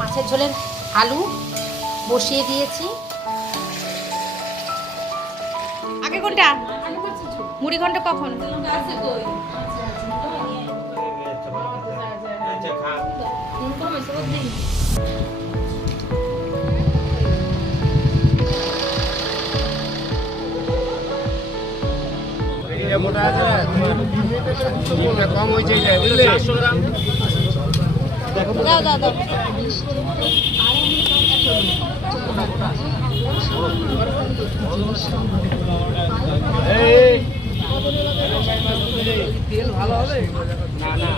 মাছের ঝোলের আলু বসিয়ে দিয়েছি। আগে কোনটা মুড়ি ঘন্ট কখন? কম হয়েছে বুঝলে। দাও দাও দাও। তেল ভালো হবে না না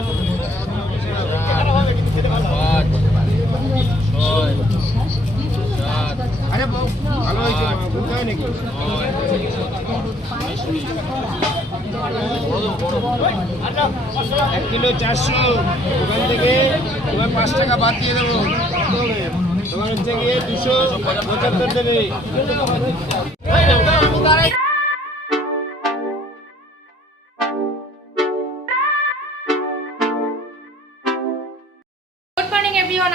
আরে ভালো হয়েছে বুঝতে হয় নাকি? 1 কিলো 400 ওখান থেকে তোমার 5 টাকা বাদ দিয়ে দেবো। তোমার হচ্ছে গিয়ে 275 দেবে।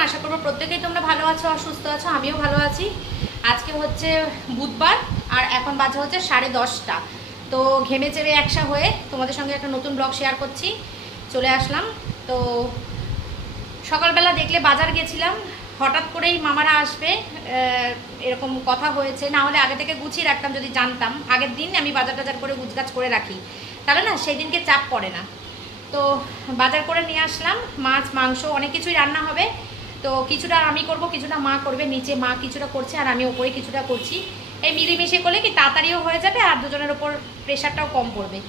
আশা করবো প্রত্যেকেই তোমরা ভালো আছো আর সুস্থ আছো, আমিও ভালো আছি। আজকে হচ্ছে বুধবার আর এখন বাজে হচ্ছে 10:30। তো ঘেমে চেমে একসা হয়ে তোমাদের সঙ্গে একটা নতুন ব্লগ শেয়ার করছি, চলে আসলাম। তো সকালবেলা দেখলে বাজার গেছিলাম, হঠাৎ করেই মামারা আসবে এরকম কথা হয়েছে, না হলে আগে থেকে গুছিয়ে রাখতাম যদি জানতাম। আগের দিন আমি বাজার টাজার করে গুছগাছ করে রাখি, তাহলে না সেই দিনকে চাপ পড়ে না। তো বাজার করে নিয়ে আসলাম, মাছ মাংস অনেক কিছুই রান্না হবে। তো কিছুটা আমি করব, কিছুটা মা করবে, নিচে মা কিছুটা করছে আর আমি ওপরে কিছুটা করছি। এই মিলেমিশে করলে কি তাড়াতাড়িও হয়ে যাবে আর দুজনের ওপর প্রেশারটাও কম পড়বে।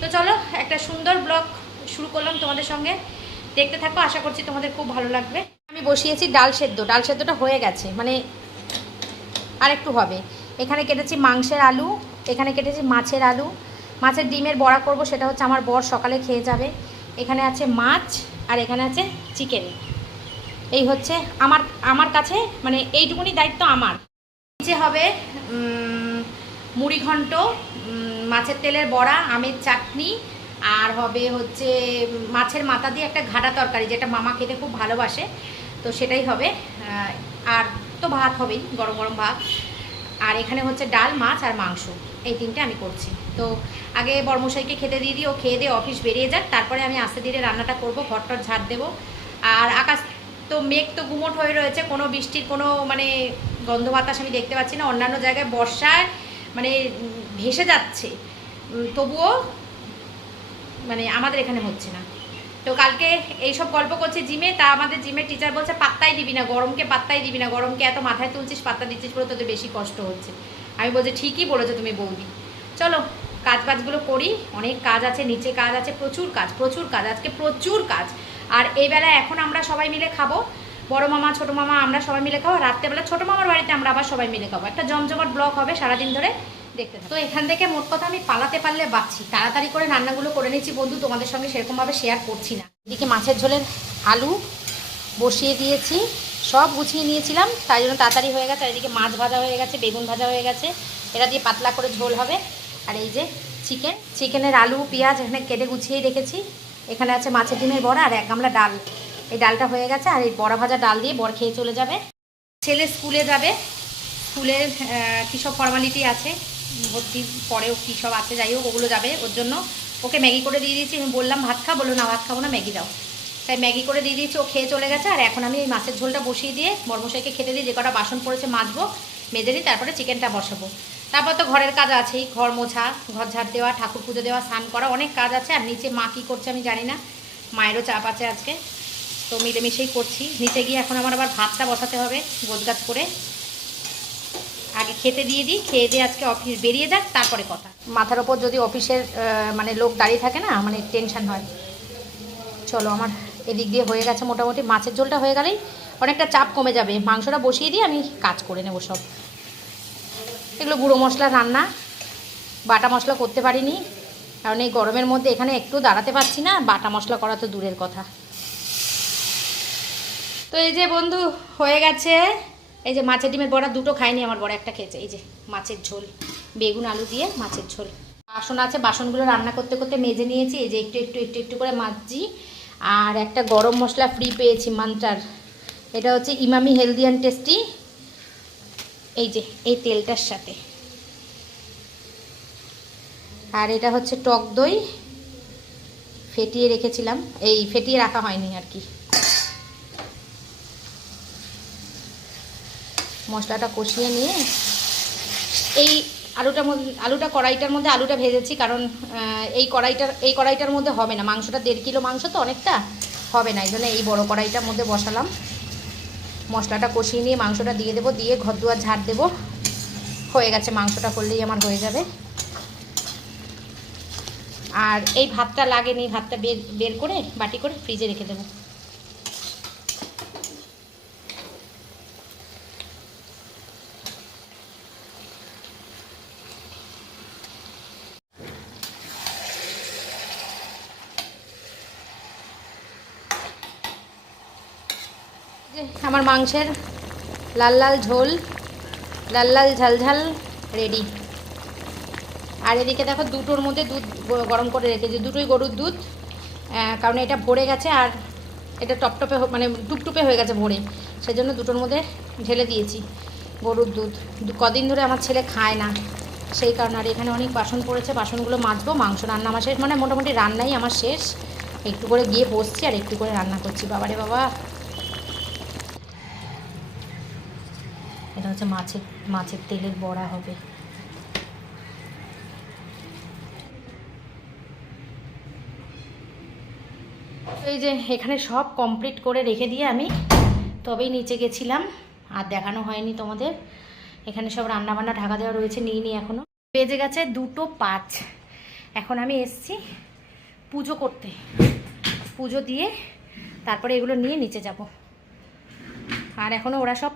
তো চলো একটা সুন্দর ব্লগ শুরু করলাম তোমাদের সঙ্গে, দেখতে থাকো, আশা করছি তোমাদের খুব ভালো লাগবে। আমি বসিয়েছি ডাল সেদ্ধ, ডাল সেদ্ধটা হয়ে গেছে, মানে আর একটু হবে। এখানে কেটেছি মাংসের আলু, এখানে কেটেছি মাছের আলু, মাছের ডিমের বড়া করব, সেটা হচ্ছে আমার বর সকালে খেয়ে যাবে। এখানে আছে মাছ আর এখানে আছে চিকেন। এই হচ্ছে আমার কাছে, মানে এইটুকুনি দায়িত্ব আমার। নিচে হবে মুড়ি ঘন্ট, মাছের তেলের বড়া, আমের চাটনি, আর হবে হচ্ছে মাছের মাথা দিয়ে একটা ঘাটা তরকারি, যেটা মামা খেতে খুব ভালোবাসে, তো সেটাই হবে। আর তো ভাত হবেই, গরম গরম ভাত। আর এখানে হচ্ছে ডাল, মাছ আর মাংস, এই তিনটে আমি করছি। তো আগে বর্মশাইকে খেতে দিয়ে দিই, ও খেয়ে দিয়ে অফিস বেরিয়ে যাক, তারপরে আমি আস্তে ধীরে রান্নাটা করব, ঘরটর ঝাড় দেবো। আর আকাশ তো মেঘ তো গুমোট হয়ে রয়েছে, কোনো বৃষ্টির কোনো মানে গন্ধ বাতাস আমি দেখতে পাচ্ছি না। অন্যান্য জায়গায় বর্ষায় মানে ভেসে যাচ্ছে, তবুও মানে আমাদের এখানে হচ্ছে না। তো কালকে এইসব গল্প করছে জিমে, তা আমাদের জিমের টিচার বলছে পাত্তাই দিবি না গরমকে, পাত্তাই দিবি না গরমকে, এত মাথায় তুলছিস, পাত্তা দিচ্ছিস বলে তোদের বেশি কষ্ট হচ্ছে। আমি বলছি ঠিকই বলেছো তুমি বৌদি, চলো কাজ বাজগুলো করি, অনেক কাজ আছে, নিচে কাজ আছে, প্রচুর কাজ, আজকে প্রচুর কাজ। আর এই বেলায় এখন আমরা সবাই মিলে খাবো, বড় মামা ছোট মামা আমরা সবাই মিলে খাবো, রাত্রেবেলা ছোট মামার বাড়িতে আমরা আবার সবাই মিলে খাবো। একটা জমজমাট ব্লগ হবে সারাদিন ধরে, দেখতে থাকো। তো এখান থেকে মোট কথা আমি পালাতে পারলে বাঁচছি, তাড়াতাড়ি করে রান্নাগুলো করে নিচ্ছি বন্ধু, তোমাদের সঙ্গে সেরকমভাবে শেয়ার করছি না। এদিকে মাছের ঝোলের আলু বসিয়ে দিয়েছি, সব গুছিয়ে নিয়েছিলাম, তাই জন্য তাড়াতাড়ি হয়ে গেছে। আর এদিকে মাছ ভাজা হয়ে গেছে, বেগুন ভাজা হয়ে গেছে, এটা দিয়ে পাতলা করে ঝোল হবে। আর এই যে চিকেনের আলু পেঁয়াজ এখানে কেটে গুছিয়েই রেখেছি। এখানে আছে মাছের ডিমের বড়া আর 1 গামলা ডাল, এই ডালটা হয়ে গেছে। আর এই বড়া ভাজা ডাল দিয়ে বর খেয়ে চলে যাবে। ছেলে স্কুলে যাবে, স্কুলের কী সব ফর্মালিটি আছে, ভর্তির পরেও কী সব আছে, যাই হোক ওগুলো যাবে, ওর জন্য ওকে ম্যাগি করে দিয়ে দিয়েছি। আমি বললাম ভাত খা, বললো না ভাত খাবো না, ম্যাগি দাও, তাই ম্যাগি করে দিয়ে দিয়েছি, ও খেয়ে চলে গেছে। আর এখন আমি এই মাছের ঝোলটা বসিয়ে দিয়ে বর্মশাইকে খেতে দিই, যে কটা বাসন পড়েছে মাজবো, মেজে দিই, তারপরে চিকেনটা বসাবো। তারপর তো ঘরের কাজ আছেই, ঘর মোছা, ঘর ঝাড় দেওয়া, ঠাকুর পুজো দেওয়া, স্নান করা, অনেক কাজ আছে। আর নিচে মা কী করছে আমি জানি না, মায়েরও চাপ আছে আজকে, তো মিলেমিশেই করছি। নিচে গিয়ে এখন আমার আবার ভাতটা বসাতে হবে গোছগাছ করে, আগে খেতে দিয়ে দিই, খেয়ে দিয়ে আজকে অফিস বেরিয়ে যাক, তারপরে কথা। মাথার ওপর যদি অফিসের মানে লোক দাঁড়িয়ে থাকে না, মানে টেনশান হয়। চলো আমার এদিক দিয়ে হয়ে গেছে মোটামুটি, মাছের ঝোলটা হয়ে গেলেই অনেকটা চাপ কমে যাবে। মাংসটা বসিয়ে দিয়ে আমি কাজ করে নেব সব। এগুলো গুঁড়ো মশলা রান্না, বাটা মশলা করতে পারিনি, কারণ এই গরমের মধ্যে এখানে একটু দাঁড়াতে পারছি না, বাটা মশলা করা তো দূরের কথা। তো এই যে বন্ধু হয়ে গেছে, এই যে মাছের ডিমের বড়া দুটো খাইনি, আমার বড় একটা খেয়েছে। এই যে মাছের ঝোল, বেগুন আলু দিয়ে মাছের ঝোল। বাসন আছে, বাসনগুলো রান্না করতে করতে মেজে নিয়েছি, এই যে একটু একটু করে মাজছি। আর একটা গরম মশলা ফ্রি পেয়েছি মান্ত্রার, এটা হচ্ছে ইমামি হেলদি অ্যান্ড টেস্টি, এই যে এই তেলটার সাথে। আর এটা হচ্ছে টক দই, ফেটিয়ে রেখেছিলাম, এই ফেটিয়ে রাখা হয়নি আর কি। মশলাটা কষিয়ে নিয়ে এই আলুটা কড়াইটার মধ্যে আলুটা ভেজেছি, কারণ এই কড়াইটার মধ্যে হবে না, মাংসটা 1.5 কিলো মাংস তো অনেকটা হবে না, এই জন্য এই বড় কড়াইটার মধ্যে বসালাম। মশলাটা কষিয়ে নিয়ে মাংসটা দিয়ে দেবো, দিয়ে ঘর দুয়ার ঝাড় দেবো, হয়ে গেছে। মাংসটা করলেই আমার হয়ে যাবে। আর এই ভাতটা লাগেনি, ভাতটা বের করে বাটি করে ফ্রিজে রেখে দেবো। আমার মাংসের লাল লাল ঝোল, লাল লাল ঝালঝাল রেডি। আর এদিকে দেখো দুটোর মধ্যে দুধ গরম করে রেখেছি, দুটোই গরুর দুধ, কারণ এটা ভরে গেছে আর এটা টপটপে মানে টুপটুপে হয়ে গেছে ভরে, সেজন্য দুটোর মধ্যে ঢেলে দিয়েছি গরুর দুধ। কদিন ধরে আমার ছেলে খায় না, সেই কারণে। আর এখানে অনেক বাসন পড়েছে, বাসনগুলো মাজবো। মাংস রান্না আমার শেষ, মানে মোটামুটি রান্নাই আমার শেষ, একটু করে গিয়ে বসছি আর একটু করে রান্না করছি। বাবারে বাবা, এটা হচ্ছে মাছের তেলের বড়া হবে। এই যে এখানে সব কমপ্লিট করে রেখে দিয়ে আমি তবেই নিচে গেছিলাম, আর দেখানো হয়নি তোমাদের। এখানে সব রান্নাবান্না ঢাকা দেওয়া রয়েছে, নিইনি এখনও। বেজে গেছে 2:05। এখন আমি এসছি পুজো করতে, পুজো দিয়ে তারপরে এগুলো নিয়ে নিচে যাব। আর এখনও ওরা সব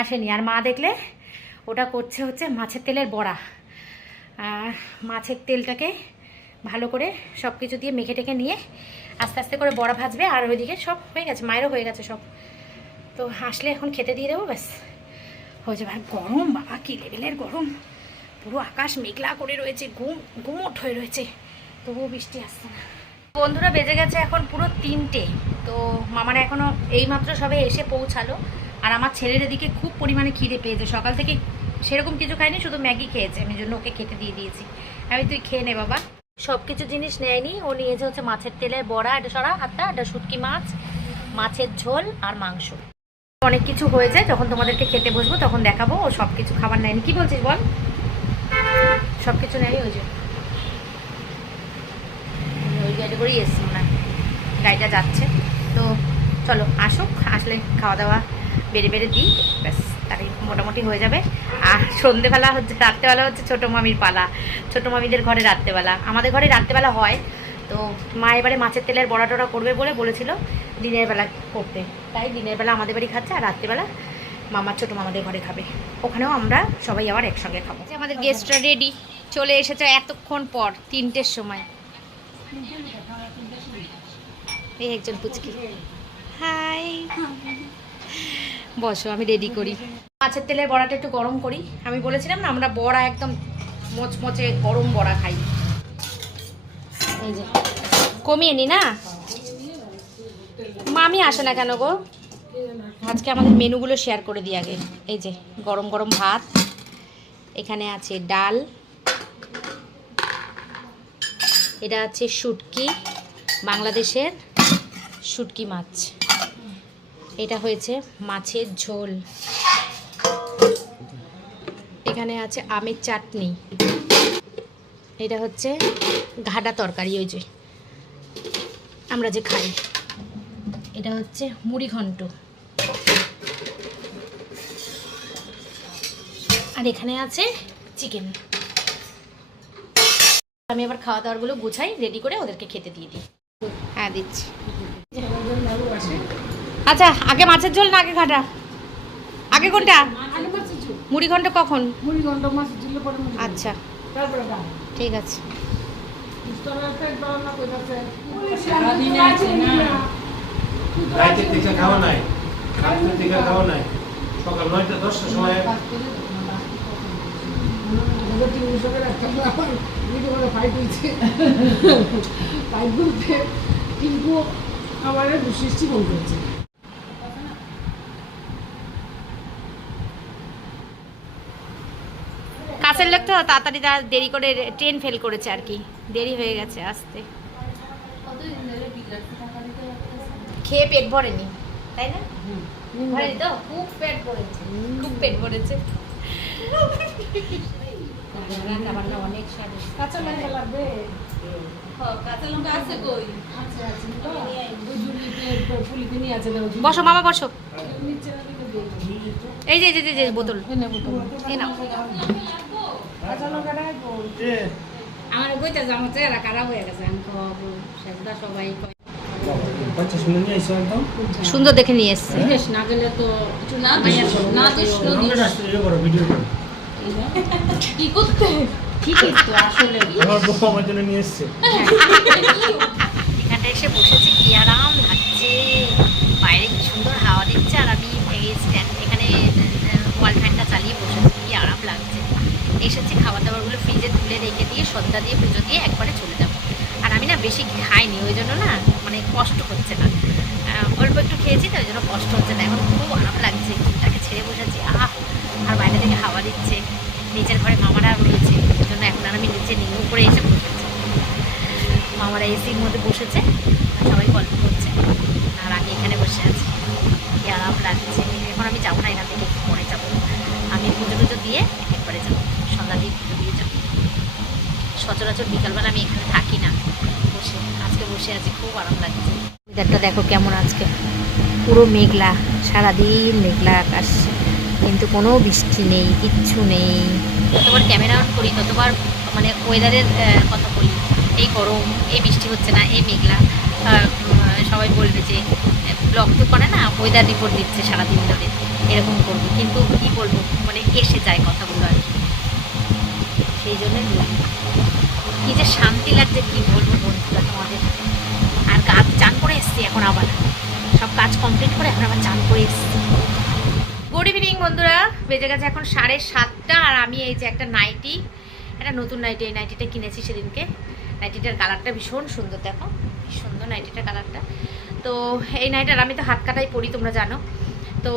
আসেনি। আর মা দেখলে ওটা করছে হচ্ছে মাছের তেলের বড়া। মাছের তেলটাকে ভালো করে সব কিছু দিয়ে মেখে টেখে নিয়ে আস্তে আস্তে করে বড়া ভাজবে। আর ওইদিকে সব হয়ে গেছে, মায়েরও হয়ে গেছে সব। তো আসলে এখন খেতে দিয়ে দেবো, ব্যাস হয়ে যাবে। আর গরম বাবা, কী লেভেলের গরম, পুরো আকাশ মেঘলা করে রয়েছে, গুমোট হয়ে রয়েছে, তবুও বৃষ্টি আসছে না। বন্ধুরা বেজে গেছে এখন পুরো 3টে। তো মামারা এখনও এইমাত্র সবে এসে পৌঁছালো। আর আমার ছেলের এদিকে খুব পরিমাণে খিদে পেয়েছে, সকাল থেকে সেরকম কিছু খায়নি, শুধু ম্যাগি খেয়েছে, আমি জন্য ওকে খেতে দিয়ে দিয়েছি। আমি তুই খেয়ে নে বাবা। সব কিছু জিনিস নেয়নি, ও নিয়েছে হচ্ছে মাছের তেলের বড়া, এটা সরা হাতটা, এটা শুটকি মাছ, মাছের ঝোল আর মাংস। অনেক কিছু হয়ে যায়, যখন তোমাদেরকে খেতে বসবো তখন দেখাবো। ও সব কিছু খাবার নেয়নি। কি বলছিস বল? সব কিছু নেয়নি, ওই যে ওই গাড়ি করেই এসছি না, গাড়িটা যাচ্ছে। তো চলো আসুক, আসলে খাওয়া দাওয়া বেড়ে বেড়ে দিই, ব্যাস তারই মোটামুটি হয়ে যাবে। আর সন্ধেবেলা হচ্ছে, রাত্রেবেলা হচ্ছে ছোটো মামির পালা। ছোটো মামিদের ঘরে রাত্রেবেলা, আমাদের ঘরে রাত্রেবেলা হয়। তো মা এবারে মাছের তেলের বড়া টড়া করবে বলে বলেছিল দিনের বেলা করতে, তাই দিনের বেলা আমাদের বাড়ি খাচ্ছে, আর রাত্রেবেলা মামার ছোটো মামাদের ঘরে খাবে। ওখানেও আমরা সবাই আবার একসঙ্গে খাবো। আমাদের গেস্টরা রেডি, চলে এসেছে এতক্ষণ পর, 3টের সময়। এই একজন পুচকি, হাই, বসো আমি রেডি করি। মাছের তেলের বড়াটা একটু গরম করি। আমি বলেছিলাম না আমরা বড়া একদম মচমচে গরম বড়া খাই। এই যে কমিয়ে নি না, মামি আসে না কেন গো? আজকে আমাদের মেনুগুলো শেয়ার করে দিই আগে। এই যে গরম গরম ভাত, এখানে আছে ডাল, এটা আছে শুটকি, বাংলাদেশের শুটকি মাছ, এটা হয়েছে মাছের ঝোল, এখানে আছে আমের চাটনি, এটা হচ্ছে ঘাটা তরকারি, ওই যে আমরা যে খাই, এটা হচ্ছে মুড়ি ঘন্ট, আর এখানে আছে চিকেন। আমি আবার খাওয়া দাওয়ারগুলো গুছাই, রেডি করে ওদেরকে খেতে দিয়ে দিই। হ্যাঁ দিচ্ছি। আচ্ছা আগে মাছের ঝোল না আগে ঘাটা? আগে কোনটা? মুড়ি ঘন্ট কখন? আচ্ছা ঠিক আছে। সকাল 9টা-10টার সময় খাবারের সৃষ্টি ফোন করেছে। কাছের লোক তো তাড়াতাড়ি দেরি করে ট্রেন ফেল করেছে আর কি, দেরি হয়ে গেছে আসতে। খেয়ে পেট ভরেনি তাই না? ভরেনি তো? খুব পেট ভরেছে, খুব পেট ভরেছে। অনেক স্বাদ। কাঁচা লঙ্কা লাগবে? কাঁচা লঙ্কা আছে কই? আছে আছে তো ওই ঝুড়িতে পুলিতে নিয়ে আছে না। বসো মামা বসো। নিচে না দিলে দিয়ে এই যে এই যে বোতল এনে বোতল এই নাও। কাঁচা লঙ্কাটা আমার কইতে যে আমার চেহারা খারাপ হয়ে গেছে, আমি খাওয়াবো সেটা সবাই কয়। সুন্দর দেখে নিয়ে এসছে। বিদেশ না গেলে তো একটু না দিস কি করতে ঠিকই তো আসলে এখানটা এসে বসেছি, কি আরাম লাগছে, বাইরে কি সুন্দর হাওয়া দিচ্ছে আর আমি এই স্ট্যান্ড এখানে ওয়াল ফ্যানটা চালিয়ে বসেছি, কি আরাম লাগছে। এসেছি খাবার দাবারগুলো ফ্রিজে তুলে রেখে দিয়ে সদ্যা দিয়ে পুজো দিয়ে একবারে চলে যাবো। আর আমি না বেশি খাইনি, ওই জন্য না মানে কষ্ট হচ্ছে না, অল্প একটু খেয়েছি তো ওই জন্য কষ্ট হচ্ছে না। এখন খুব আরাম লাগছে, তাকে ছেড়ে বসেছি, আর বাইরে থেকে হাওয়া দিচ্ছে, নিচের ঘরে মামারা রয়েছে, ওই জন্য এখন আর আমি নিচে নিয়ে উপরে এসে বসেছি। মামারা এসির মধ্যে বসেছে, সবাই গল্প করছে আর আমি এখানে বসে আছি, কি আরাম লাগছে। এখন আমি যাবো না, এখান থেকে একটু পরে যাবো, আমি পুজো টুজো দিয়ে একবারে যাবো, সন্ধ্যা দিয়ে পুজো দিয়ে যাবো। সচরাচর বিকালবেলা আমি এখানে থাকি না, বসে আজকে বসে আছি, খুব আরাম লাগছে। ওয়েদারটা দেখো কেমন আজকে, পুরো মেঘলা, সারাদিন মেঘলা আকাশ, কিন্তু কোনো বৃষ্টি নেই, কিচ্ছু নেই। যতবার ক্যামেরা অন করি ততবার মানে ওয়েদারের কথা বলি, এই গরম, এই বৃষ্টি হচ্ছে না, এই মেঘলা, সবাই বলবে যে ব্লগ তো করে না, ওয়েদার রিপোর্ট দিচ্ছে সারাদিন ধরে, এরকম করবো, কিন্তু কী বলবো মানে এসে যায় কথাগুলো আর কি, সেই জন্যই বলি। কী যে শান্তি লাগছে কী বলবো বন্ধুরা তোমাদের। আর কাজ চান করে এসছি, এখন আবার সব কাজ কমপ্লিট করে এখন আবার চান করে এসছি। গুড ইভিনিং বন্ধুরা, বেজে গেছে এখন 7:30 আর আমি এই যে একটা নাইটি, একটা নতুন নাইটি, এই নাইটিটা কিনেছি সেদিনকে। নাইটিটার কালারটা ভীষণ সুন্দর, দেখো কি সুন্দর নাইটিটার কালারটা। তো এই নাইটার আমি তো হাত কাটাই পরি তোমরা জানো। তো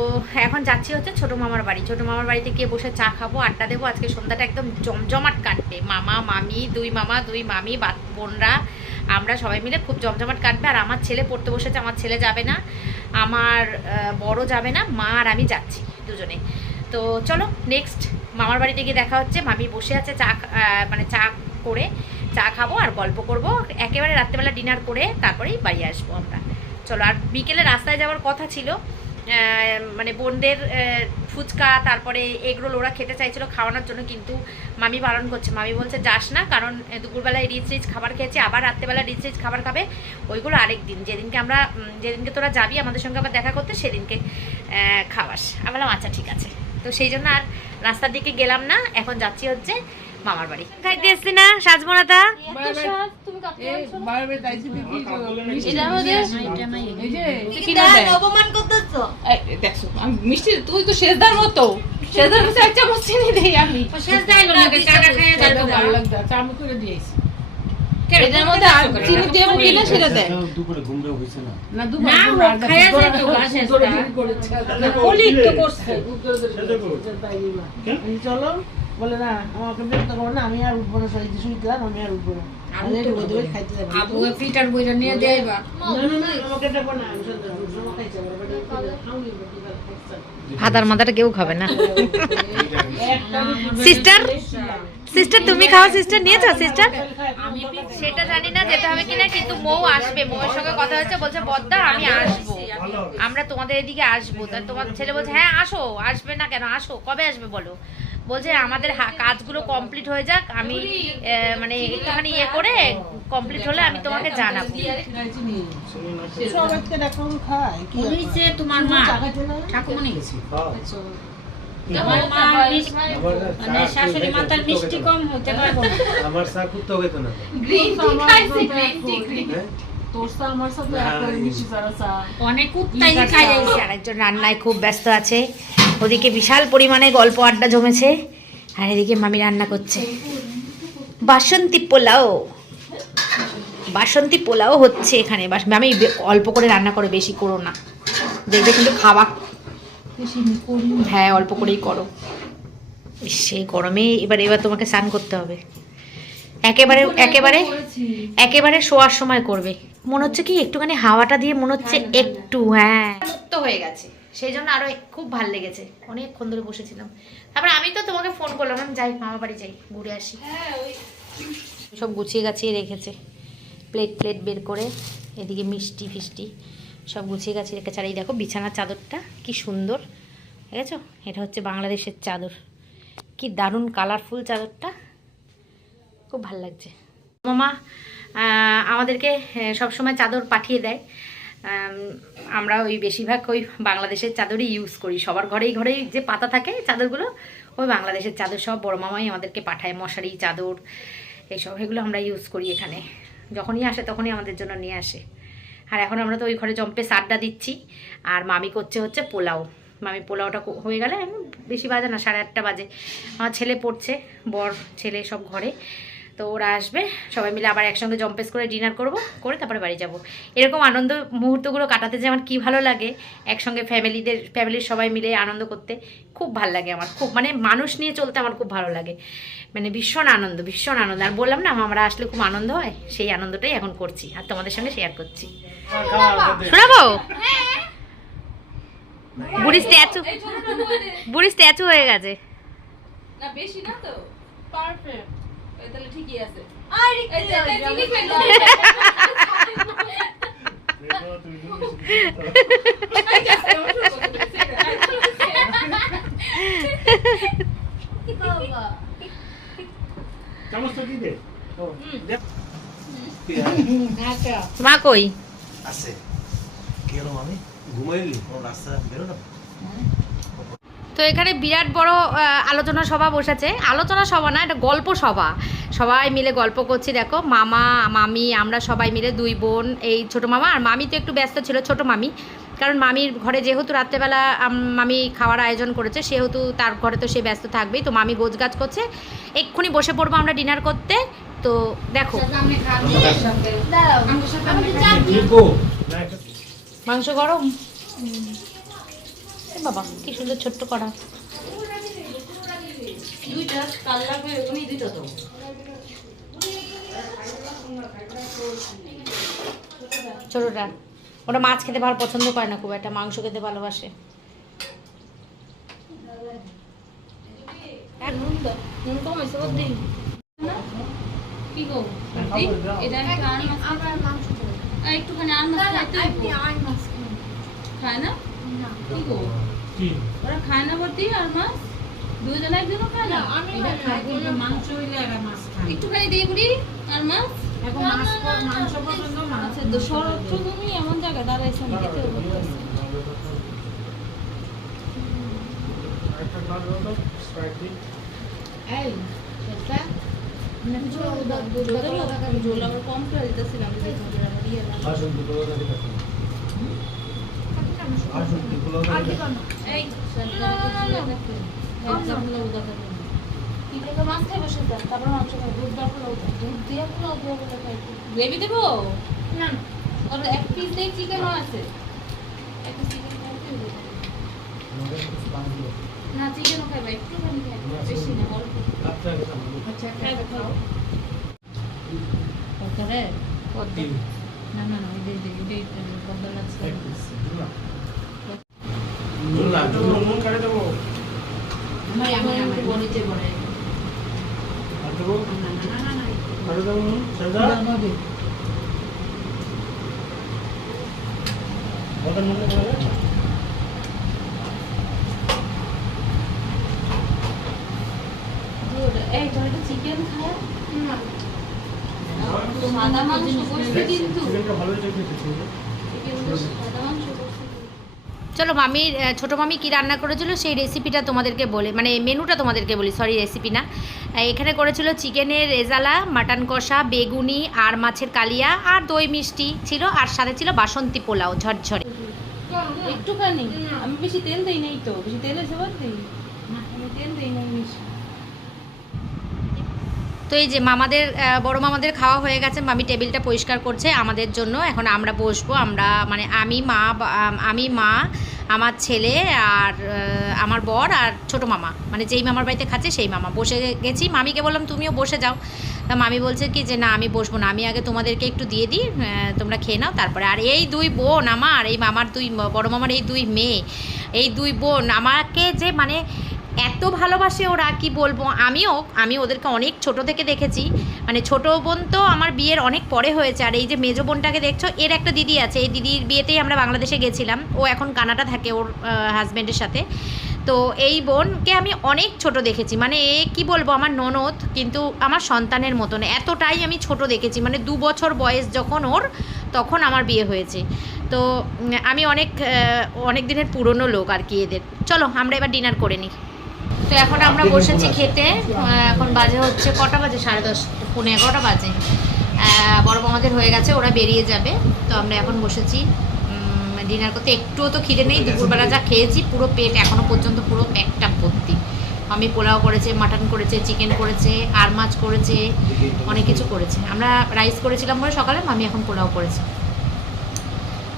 এখন যাচ্ছি হচ্ছে ছোটো মামার বাড়ি, ছোটো মামার বাড়িতে গিয়ে বসে চা খাবো, আড্ডা দেবো। আজকে সন্ধ্যাটা একদম জমজমাট কাটবে, মামা মামি, দুই মামা দুই মামি বোনরা, আমরা সবাই মিলে খুব জমজমাট কাটবে। আর আমার ছেলে পড়তে বসেছে, আমার ছেলে যাবে না, আমার বড় যাবে না, মা আর আমি যাচ্ছি দুজনে। তো চলো নেক্সট মামার বাড়িতে গিয়ে দেখা হচ্ছে। মামি বসে আছে, মানে চা করে চা খাবো আর গল্প করব, একেবারে রাত্রেবেলা ডিনার করে তারপরেই বাড়ি আসবো আমরা। চলো, আর বিকেলে রাস্তায় যাওয়ার কথা ছিল, মানে বোনদের ফুচকা তারপরে এগরোল ওরা খেতে চাইছিল খাওয়ানোর জন্য, কিন্তু মামি বারণ করছে। মামি বলছে যাস না, কারণ দুপুরবেলায় রিচ রিচ খাবার খেয়েছি, আবার রাত্রেবেলা রিচ রিচ খাবার খাবে, ওইগুলো আরেক দিন, যেদিনকে তোরা যাবি আমাদের সঙ্গে আবার দেখা করতে সেদিনকে খাওয়াস। আমি বললাম আচ্ছা ঠিক আছে। তো সেই জন্য আর রাস্তার দিকে গেলাম না, এখন যাচ্ছি হচ্ছে মামার বাড়ি। খাইতে এসছি না সাজমনাটা, অপমান করতেছ দেখছো, আমি মিষ্টি তুই তো শেষদার মতো, শেষদার কাছে এক চামচ চিনি দেই আমি, শেষদার এলো না, চাটা খেয়ে যাবে, ভালো লাগবে, চা আমি করে দিয়েছি। এটার মধ্যে আর চিনি দেব কিনা সেটা দেয় দুপুরে ঘুমরে হইছে না, না দুপুরে না খায়া যায় তো শেষদা না বলি তো করছে চলো বলে না আমাকে বিরক্ত করো না, আমি আর উঠবো না, সবাই শুইলাম, আমি আর উঠবো না, আমি রোদে খাইতে যাবো। আবু ফিটার বইটা নিয়ে দেইবা, না না না আমাকে দেখো না, আমি সন্ধ্যা খাইতে যাবো, ভাতার মাথাটা কেউ খাবে না। সিস্টার সিস্টার তুমি খাও, সিস্টার নিয়েছো সিস্টার? সেটা জানি না যেতে হবে কিনা, কিন্তু মৌ আসবে, মৌয়ের সঙ্গে কথা হচ্ছে, বলছে বদ্দা আমি আসবো, আমরা তোমাদের এদিকে আসবো। তা তোমার ছেলে বলছে হ্যাঁ আসো, আসবে না কেন, আসো, কবে আসবে বলো। বলছে আমাদের কাজগুলো কমপ্লিট হয়ে যাক, আমি মানে একটুখানি ইয়ে করে কমপ্লিট হলে আমি তোমাকে জানাবো। সবাইকে দেখো খায় কি হইছে তোমার মা ঠাকুমনি গেছে, আমার মা মানে শাশুড়ি মাতার মিষ্টি কম হতে পারে না, আমার সাকু তো হইতো না, গ্রিন টি খাইছে, গ্রিন টি তোর সা আমার সাথে একবারে মিষ্টি সারাসা অনেক কুত্তাই খাই যাইছে। আরেকজন রান্নায় খুব ব্যস্ত আছে, ওদিকে বিশাল পরিমাণে গল্প আড্ডা জমেছে, আর এদিকে মামি রান্না করছে বাসন্তী পোলাও। বাসন্তী পোলাও হচ্ছে এখানে। আমি অল্প করে রান্না করে, বেশি করো না, দেখবে কিন্তু খাওয়া। হ্যাঁ অল্প করেই করো। সেই গরমে এবার তোমাকে স্নান করতে হবে। একেবারে একেবারে একেবারে শোয়ার সময় করবে। মনে হচ্ছে কি একটুখানি হাওয়াটা দিয়ে মনে হচ্ছে একটু, হ্যাঁ মুক্ত হয়ে গেছে, সেই জন্য আরো খুব ভালো লেগেছে। অনেকক্ষণ ধরে বসেছিলাম। তারপর আমি তো তোমাকে ফোন করলাম, যাই মামা বাড়ি যাই, ঘুরে আসি। সব গুছিয়ে গাছিয়ে রেখেছে, প্লেট বের করে, এদিকে মিষ্টি ফিষ্টি সব গুছিয়ে গাছিয়ে রেখেছে। আর এই দেখো বিছানার চাদরটা কি সুন্দর, ঠিক আছে? এটা হচ্ছে বাংলাদেশের চাদর, কি দারুণ কালারফুল চাদরটা, খুব ভালো লাগছে। মামা আমাদেরকে সবসময় চাদর পাঠিয়ে দেয়, আমরা ওই বেশিরভাগ ওই বাংলাদেশের চাদরই ইউজ করি। সবার ঘরেই ঘরেই যে পাতা থাকে চাদরগুলো, ওই বাংলাদেশের চাদর সব বড় মামাই আমাদেরকে পাঠায়। মশারি চাদর এইসব, এগুলো আমরা ইউজ করি এখানে। যখনই আসে তখনই আমাদের জন্য নিয়ে আসে। আর এখন আমরা তো ওই ঘরে জম্পে আড্ডা দিচ্ছি, আর মামি করছে হচ্ছে পোলাও। মামি পোলাওটা হয়ে গেলে, বেশি বাজে না, 8:30 বাজে। আমার ছেলে পড়ছে, বর ছেলে সব ঘরে, তো ওরা আসবে, সবাই মিলে আবার একসঙ্গে জম্পেস করে ডিনার করে তারপরে বাড়ি যাব। এরকম আনন্দ মুহূর্তগুলো কাটাতে যে আমার কী ভালো লাগে, একসঙ্গে ফ্যামিলির সবাই মিলে আনন্দ করতে খুব ভালো লাগে আমার। খুব মানে মানুষ নিয়ে চলতে আমার খুব ভালো লাগে, মানে ভীষণ আনন্দ। আর বললাম না আমরা আসলে খুব আনন্দ হয়, সেই আনন্দটাই এখন করছি আর তোমাদের সঙ্গে শেয়ার করছি। শোনাবো? বুড়ি স্ট্যাচু হয়ে গেছে। না বেশি না তো, পারফেক্ট, তাহলে ঠিকই আছে। মা কই আছে? কি হলো মামি, ঘুমাইলি? ও রাস্তা বেরো না। তো এখানে বিরাট বড় আলোচনা সভা বসেছে। আলোচনা সভা না, এটা গল্প সভা। সবাই মিলে গল্প করছি। দেখো মামা মামি আমরা সবাই মিলে, 2 বোন, এই ছোটো মামা আর মামি তো একটু ব্যস্ত ছিল, ছোটো মামি, কারণ মামির ঘরে যেহেতু রাত্রেবেলা মামি খাওয়ার আয়োজন করেছে, সেহেতু তার ঘরে তো সে ব্যস্ত থাকবেই। তো মামি গোছগাছ করছে, এক্ষুনি বসে পড়বো আমরা ডিনার করতে। তো দেখো মাংস গরম, বাবা কি সুন্দর ছোট্ট করা। ছোটটা ওটা মাছ খেতে ভালো পছন্দ করে না খুব একটা, মাংস খেতে ভালোবাসে। কি গো এটা একটুখানি খায় না? কি গো ওরা খায় না বলতে? আর মাছ দুজনে একজনও খায় না? মাংস হইলে আর মাছ খায় একটুখানি দিয়ে বুড়ি আর মাছ। এখন মাংস পছন্দ, মাছ শরৎ তুমি এমন জায়গায় দাঁড়াইছো, আমি খেতে বলতেছি। জোল আবার কম করে দিতেছিলাম, গ্রেভি দেবো এক পিস দিয়ে, চিকেনও আছে না, চিকেনও খাইবা একটুখানি, বেশি না অল্প। আচ্ছা খাইবে, খাও। না না না, ওই বদল আছে। চিকেন খায় সাদা মাংস করছে, কিন্তু সাদা মাংস করছে। চলো মামির ছোটো মামি কী রান্না করেছিল সেই রেসিপিটা তোমাদেরকে বলে, মানে মেনুটা তোমাদেরকে বলি, সরি রেসিপি না। এখানে করেছিল চিকেনের রেজালা, মাটন কষা, বেগুনি আর মাছের কালিয়া আর দই মিষ্টি ছিল, আর সাথে ছিল বাসন্তী পোলাও ঝরঝরে। একটুখানি, আমি বেশি তেল দেই নাই তো, বেশি তেল এসে বলতে আমি তেল দেই নাই বেশি। তো এই যে মামাদের বড় মামাদের খাওয়া হয়ে গেছে, মামি টেবিলটা পরিষ্কার করছে আমাদের জন্য। এখন আমরা বসবো, আমরা মানে আমি মা আমার ছেলে আর আমার বর আর ছোট মামা, মানে যেই মামার বাড়িতে খাচ্ছে সেই মামা বসে গেছি। মামিকে বললাম তুমিও বসে যাও, তা মামি বলছে কি যে না আমি বসবো না, আমি আগে তোমাদেরকে একটু দিয়ে দিই, তোমরা খেয়ে নাও তারপরে। আর এই দুই বোন আমার, এই মামার বড় মামার এই দুই মেয়ে, এই দুই বোন আমাকে যে মানে এত ভালোবাসে ওরা, কি বলবো। আমি ওদেরকে অনেক ছোট থেকে দেখেছি, মানে ছোট বোন তো আমার বিয়ের অনেক পরে হয়েছে। আর এই যে মেজো বোনটাকে দেখছো, এর একটা দিদি আছে, এই দিদির বিয়েতেই আমরা বাংলাদেশে গেছিলাম, ও এখন কানাডা থাকে ওর হাজব্যান্ডের সাথে। তো এই বোনকে আমি অনেক ছোট দেখেছি, মানে এ কী বলবো আমার ননদ, কিন্তু আমার সন্তানের মতন, এতটাই আমি ছোট দেখেছি। মানে 2 বছর বয়স যখন ওর, তখন আমার বিয়ে হয়েছে। তো আমি অনেক দিনের পুরনো লোক আর কি এদের। চলো আমরা এবার ডিনার করে নিই। তো এখন আমরা বসেছি খেতে, এখন বাজে হচ্ছে কটা বাজে, 10:30 পৌনে 11টা বাজে। বড় মামাদের হয়ে গেছে, ওরা বেরিয়ে যাবে। তো আমরা এখন বসেছি ডিনার করতে। একটুও তো খিদে নেই, দুপুরবেলা যা খেয়েছি পুরো পেট এখনও পর্যন্ত পুরো পেটটা ভর্তি। আমি পোলাও করেছে, মাটন করেছে, চিকেন করেছে, আর মাছ করেছে, অনেক কিছু করেছে। আমরা রাইস করেছিলাম বলে সকালে, আমি এখন পোলাও করেছি।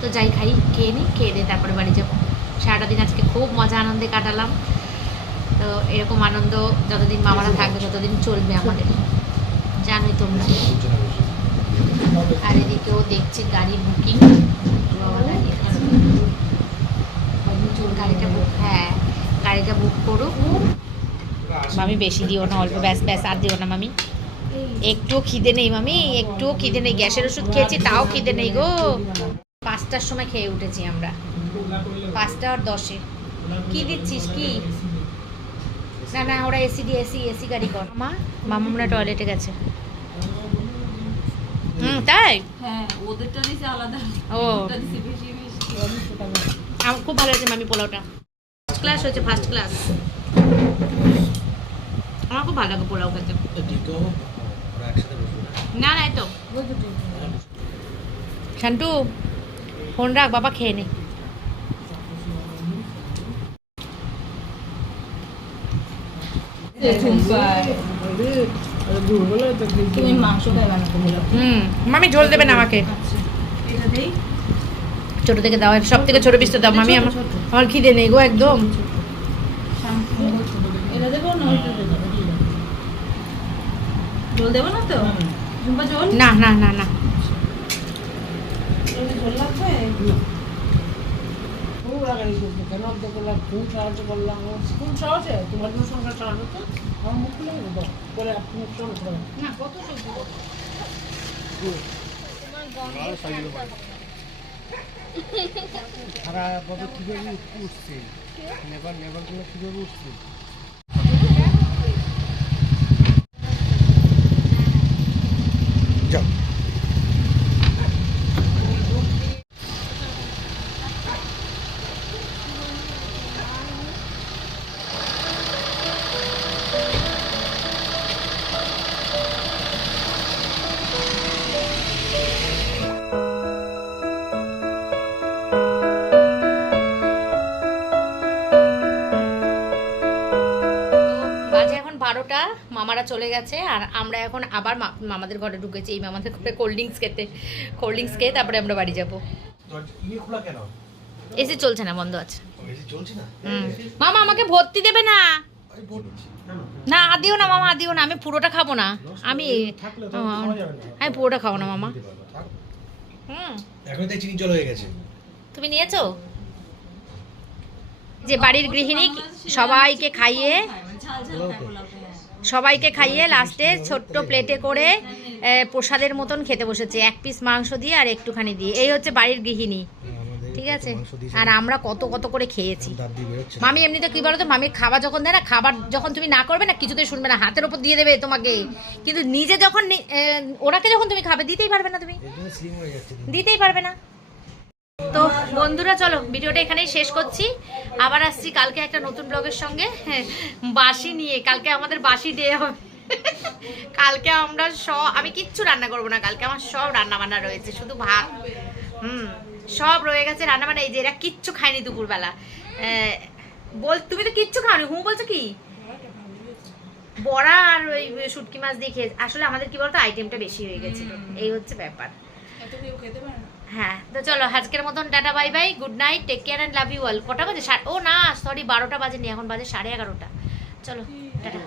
তো যাই খেয়ে নিই, খেয়ে দিয়ে তারপরে বাড়ি যাবো। সারাটা দিন আজকে খুব মজা আনন্দে কাটালাম। তো এরকম আনন্দ যতদিন মামারা থাকবে ততদিন চলবে আমাদের, জানোই তোমরা। আর এদিকেও দেখছি গাড়ি বুকিং, গাড়িটা বুক করুক। মামি বেশি দিও না, অল্প ব্যাস আর দিও না মামি। একটুও খিদে নেই মামি, একটুও খিদে নেই। গ্যাসের ওষুধ খেয়েছি তাও খিদে নেই গো। 5টার সময় খেয়ে উঠেছি আমরা, 5:10। কি দিচ্ছিস কি? না ওরা এসি গাড়ি কর। মামা টয়লেটে গেছে। তাই? হ্যাঁ, ওদেরটা দিছে আলাদা। ও ওটা দিছে বেশি। আমার খুব ভালো হয়েছে মামি পোলাওটা, ফার্স্ট ক্লাস হয়েছে, ফার্স্ট ক্লাস। আমার খুব ভালো লাগে পোলাও খেতে। না এই তো শান্টু ফোন রাখ, বাবা খেয়ে নে। তুমি মাংস খাইবা না তুমি? মামি ঝোল দেবে না আমাকে, এটা দেই ছোট থেকে দাও, সব থেকে ছোট পিসটা দাও মামি। আমার খিদে নেই গো একদম। এটা দেবো না ওটা দেবো? জল দেবো না তো? ঝুম্পা জল? না জল লাগবে? খুব রাগারি করতো, কেন অর্ধেক করলাম, খুব সাহায্য করলাম। খুব সহজে তোমার জন্য সংসার চালানো তো আমার মুখ খুলে দাও করে আপনি চলে করে না কত খারাপভাবে কীভাবে উঠছে, নেভারগুলো কীভাবে উঠছে। যাও মামারা চলে গেছে আর আমরা এখন আবার মামাদের ঘরে ঢুকেছি। এই মামাদের ঘরে কোল্ড ড্রিঙ্কস খেয়ে তারপরে আমরা বাড়ি যাবো। এসি চলছে না, বন্ধ আছে। মামা আমাকে ভর্তি দেবে না? না দিও না মামা, দিও না, আমি পুরোটা খাবো না। আমি পুরোটা খাবো না মামা। এখন তো চিনি জল হয়ে গেছে। তুমি নিয়েছো? যে বাড়ির গৃহিণী সবাইকে খাইয়ে লাস্টে ছোট্ট প্লেটে করে প্রসাদের মতন খেতে বসেছে, 1 পিস মাংস দিয়ে আর একটুখানি দিয়ে। এই হচ্ছে বাড়ির গৃহিণী, ঠিক আছে। আর আমরা কত করে খেয়েছি। মামি এমনিতে কি বলো তো, মামির খাবার যখন দেয় না, খাবার যখন তুমি না করবে না, কিছুতেই শুনবে না, হাতের ওপর দিয়ে দেবে তোমাকে। কিন্তু নিজে যখন ওনাকে যখন তুমি খাবে, দিতেই পারবে না, তুমি দিতেই পারবে না। তো বন্ধুরা চলো ভিডিওটা এখানেই শেষ করছি। আবার আসছি কালকে একটা নতুন ব্লগের সঙ্গে, বাসি নিয়ে। কালকে আমাদের বাসি ডে হবে। কালকে আমরা আমি কিচ্ছু রান্না করবো না, কালকে আমার সব রান্না বান্না রয়েছে, শুধু ভাত সব রয়ে গেছে রান্না বান্না। এই যে এরা কিচ্ছু খায়নি দুপুরবেলা। তুমি তো কিচ্ছু খাওনি, বলছো কি বড়া আর ওই শুটকি মাছ দিয়ে খেয়ে আসলে আমাদের কি বলতো আইটেমটা বেশি হয়ে গেছিল, এই হচ্ছে ব্যাপার। হ্যাঁ তো চলো আজকের মতন tata bye bye, good night, take care and love you all. কটা বাজে? ও না সরি 12টা বাজেনি, এখন বাজে 11:30। চলো টাটা।